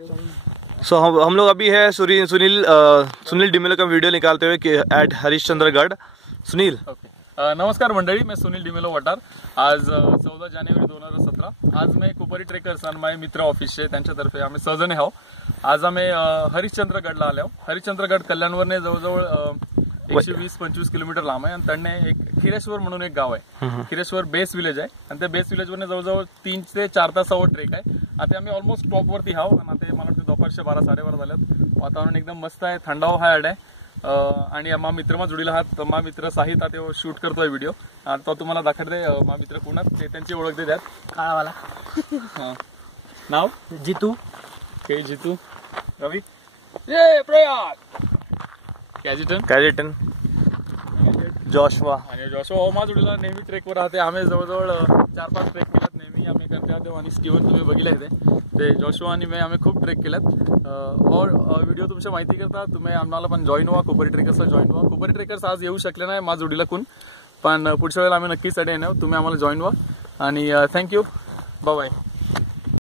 So हम लोग अभी है सुनील डिमेलो का वीडियो निकालते हुए एट हरिश्चंद्रगढ़। सुनील नमस्कार मंडळी, मैं सुनील डिमेलो वटार। आज 14 जानेवारी 2017 आज मैं कुपरी ट्रेकर्स आणि माझे मित्र ऑफिसचे त्यांच्यातर्फे आम्ही सहजने आहो। आज आम्ही हरिश्चंद्रगडला आलो। हरिश्चंद्रगड कल्याणवरने जवळजवळ 120-25 किलोमीटर लांब आहे आणि त्यांनी एक खिरेश्वर म्हणून एक गाव आहे। खिरेश्वर बेस विलेज आहे आणि त्या बेस विलेज वरने जवळजवळ 3 ते 4 तासावर ट्रेक आहे। आता आम्ही ऑलमोस्ट टॉप वरती आहो आणि आता मला वाटतं दुपारचे 12-12:30 झालेत। वातावरण एकदम मस्त आहे, थंडावा हा आहे आणि मा मित्र जोडीला आहात। मा मित्र साहित आता शूट करतोय व्हिडिओ। आता तुम्हाला दाखवते मा मित्र कोण आहेत ते, त्यांची ओळख दे द्यात। काळावाला नाव जितू, के जितू, रवी, ये प्रयाग, कॅजिटन, जॉशवा आणि जॉशवा मा जोडीला नेहमी ट्रेकवर राहते। आम्ही जवळजवळ 4-5 ट्रेक केल्यात नेहमी आम्ही करते आहोत आणि स्टीवन तुम्ही बघितले ते जॉशवा आणि मी आम्ही खूप ट्रेक केल्यात। और व्हिडिओ तुमच्या माहिती करता तुम्ही आम्हाला पण जॉईन व्हा, कुपरी ट्रेकर्सला जॉईन व्हा। कुपरी ट्रेकर्स आज येऊ शकले नाही मा जोडीला कोण, पण पुढच्या वेळेला आम्ही नक्कीच येणार, तुम्ही आम्हाला जॉईन व्हा आणि थँक्यू, बाय बाय।